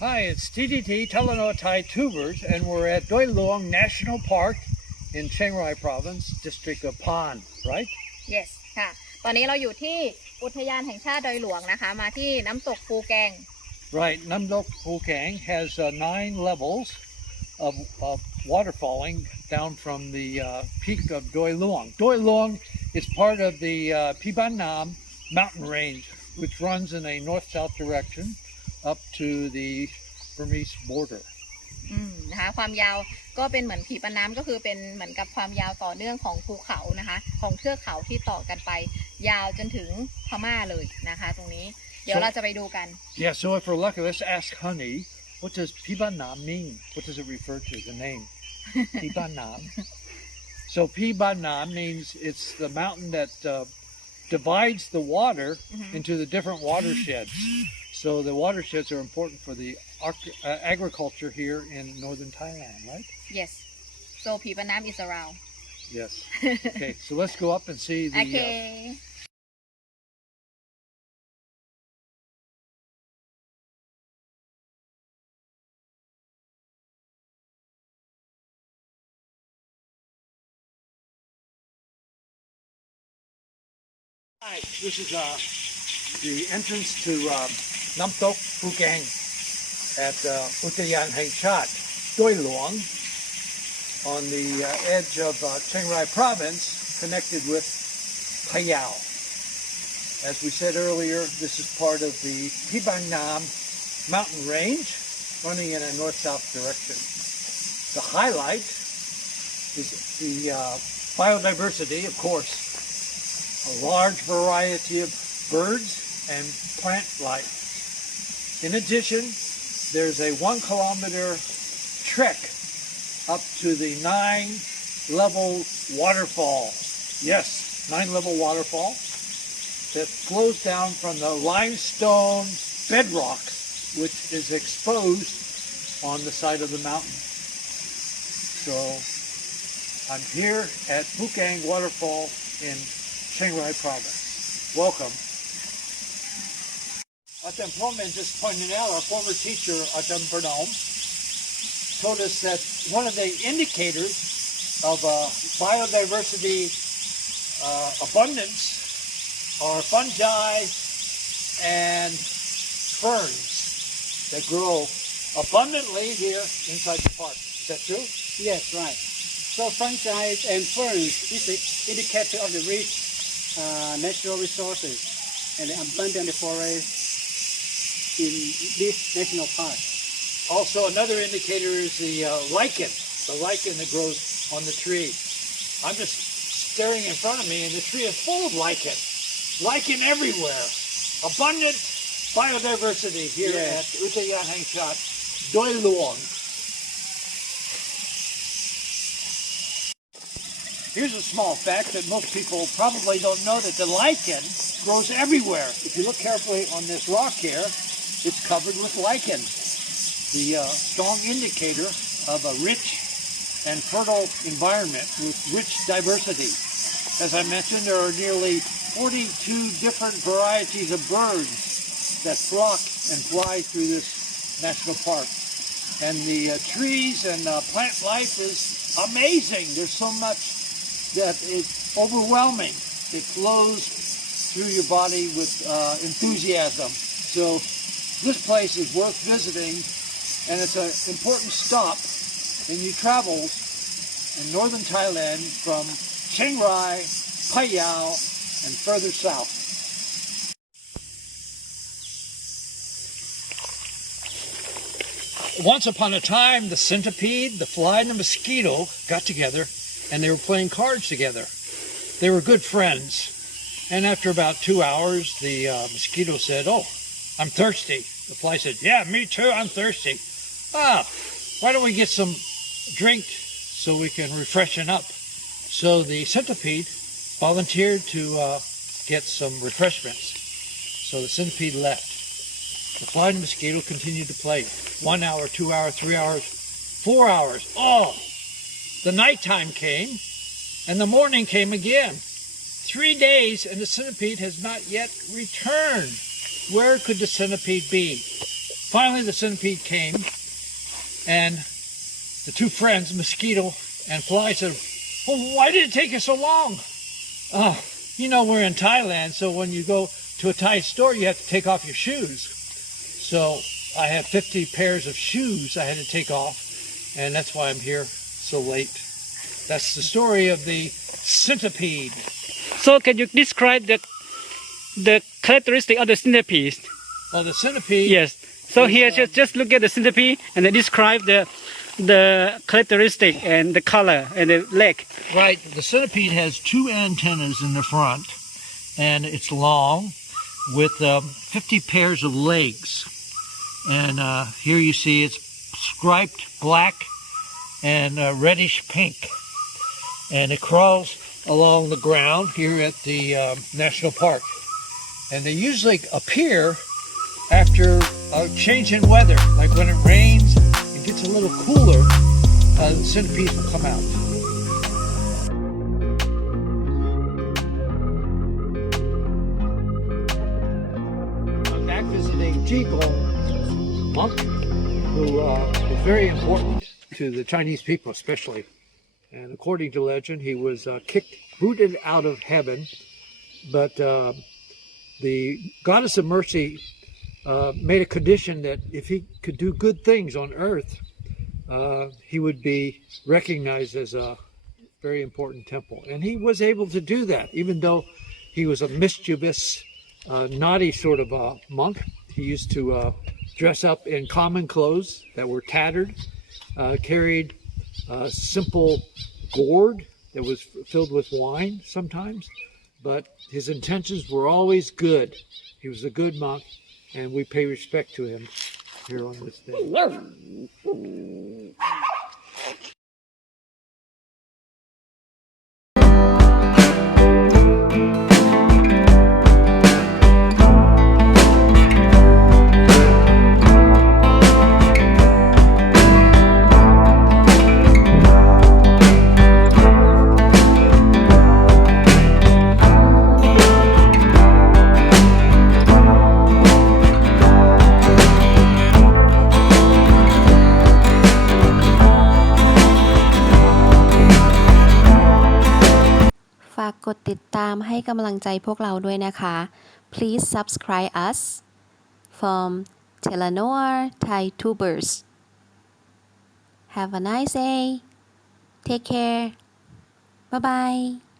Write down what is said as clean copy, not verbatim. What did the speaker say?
Hi, it's TalanoaThaiTubers, and we're at Doi Luang National Park in Chiang Rai Province, District of Phan, right? Yes ค่ะ ตอนนี้เราอยู่ที่อุทยานแห่งชาติดอยหลวงนะคะ มาที่น้ำตกปูแกง Right, Namdok Pukang has 9 levels of water falling down from the peak of Doi Luang. Doi Luang is part of the Piban Nam mountain range, which runs in a north-south direction up to the Burmese border. นะคะความยาวก็เป็นเหมือนผีปะน้ำก็คือเป็นเหมือนกับความยาวต่อเนื่องของภูเขานะคะของเทือกเขาที่ต่อกันไปยาวจนถึงพม่าเลยนะคะตรงนี้เดี๋ยวเราจะไปดูกัน Yeah, so if we're lucky, let's ask Honey, what does Piban Nam mean? What does it refer to, the name? Piban Nam. So Piban Nam means it's the mountain that divides the water into the different watersheds. So the watersheds are important for the agriculture here in northern Thailand, right? Yes so ผีปะน้ำ is around Yes. Okay, so let's go up and see the... Okay This is the entrance to Namtok Pukang at Uttayan Heng Chat, Doi Luang, on the edge of Chiang Rai Province, connected with Phayao. As we said earlier, this is part of the Piban Nam mountain range, running in a north-south direction. The highlight is the biodiversity, of course. A large variety of birds and plant life. In addition, there's a 1-kilometer trek up to the 9-level waterfall. Yes, 9-level waterfall that flows down from the limestone bedrock, which is exposed on the side of the mountain. So I'm here at Pukang Waterfall in Chiang Rai Province. Welcome. Ajahn Proman just pointed out, our former teacher, Ajahn Pranam, told us that one of the indicators of biodiversity abundance are fungi and ferns that grow abundantly here inside the park. Is that true? Yes, right. So fungi and ferns is an indicator of the rich natural resources and the abundant forest in this national park. Also, another indicator is the lichen that grows on the tree. I'm just staring in front of me, and the tree is full of lichen everywhere. Abundant biodiversity here at Uttayan Heng Chat, Doi Luang. Here's a small fact that most people probably don't know, that the lichen grows everywhere. If you look carefully on this rock here, it's covered with lichen, the strong indicator of a rich and fertile environment with rich diversity. As I mentioned, there are nearly 42 different varieties of birds that flock and fly through this national park. And the trees and plant life is amazing. There's so much that is overwhelming. It flows through your body with enthusiasm. So this place is worth visiting, and it's an important stop in your travels in northern Thailand from Chiang Rai, Phayao, and further south. Once upon a time, the centipede, the fly, and the mosquito got together, and they were playing cards together. They were good friends. And after about 2 hours, the mosquito said, "Oh, I'm thirsty." The fly said, "Yeah, me too, I'm thirsty. Why don't we get some drink so we can refreshen up?" So the centipede volunteered to get some refreshments. So the centipede left. The fly and the mosquito continued to play. 1 hour, 2 hours, 3 hours, 4 hours. The nighttime came, and the morning came again. 3 days, and the centipede has not yet returned. Where could the centipede be? finally the centipede came, and the two friends, mosquito and fly, said, "Well, why did it take you so long?" Oh, you know, we're in Thailand, so when you go to a Thai store, you have to take off your shoes. So I have 50 pairs of shoes I had to take off, and that's why I'm here so late. That's the story of the centipede. So can you describe the characteristic of the centipede? Oh, the centipede. Yes. So here, just look at the centipede and then describe the characteristic and the color and the leg. Right. The centipede has two antennas in the front, and it's long, with 50 pairs of legs. And here you see it's striped black and reddish pink. And it crawls along the ground here at the national park. And they usually appear after a change in weather, like when it rains, it gets a little cooler, the centipedes will come out. I'm back visiting Qigong monk, who was very important to the Chinese people especially. And according to legend, he was booted out of heaven, but the goddess of mercy made a condition that if he could do good things on earth, he would be recognized as a very important temple. And he was able to do that, even though he was a mischievous, naughty sort of a monk. He used to dress up in common clothes that were tattered, carried a simple gourd that was filled with wine sometimes, but his intentions were always good. He was a good monk, and we pay respect to him here on this day. ฝากกดติดตามให้กำลังใจพวกเราด้วยนะคะ Please subscribe us from TalanoaThaiTubers. Have a nice day. Take care. Bye bye.